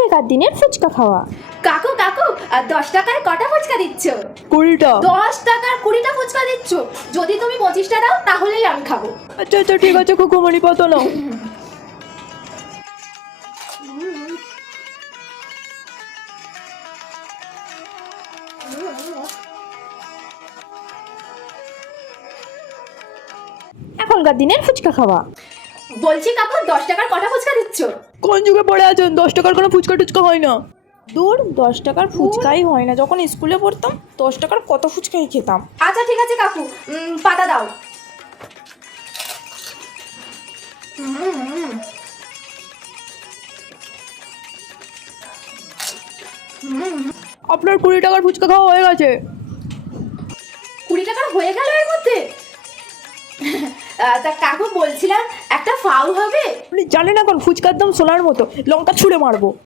আগেকার দিনের ফুচকা খাওয়া। কাকু কাকু 10 টাকায় কটা ফুচকা দিচ্ছ? 20টা। 10 টাকার 20টা ফুচকা দিচ্ছ? যদি তুমি 25টা দাও তাহলেই আমি খাবো। আচ্ছা আচ্ছা ঠিক আছে, খুকুমনি কত নাও? এখনকার দিনের ফুচকা খাওয়া। বলছি কাকু 10 টাকার কটা ফুচকা দিচ্ছ? কোন যুগে পড়ে আছেন? 10 টাকার কোনো ফুচকা টুচকা হয় না। দূর, 10 টাকার ফুচকাই হয় না। যখন স্কুলে পড়তাম 10 টাকার কত ফুচকাই খেতাম। আচ্ছা ঠিক আছে কাকু, পাতা দাও। আপনার 20 টাকার ফুচকা খাওয়া হয়ে গেছে। 20 টাকার হয়ে গেল এর মধ্যে? তা কাকু বলছিলাম একটা ফাউল হবে? আপনি জানেন এখন ফুচকার দাম সোনার মতো, লঙ্কা ছুঁড়ে মারবো।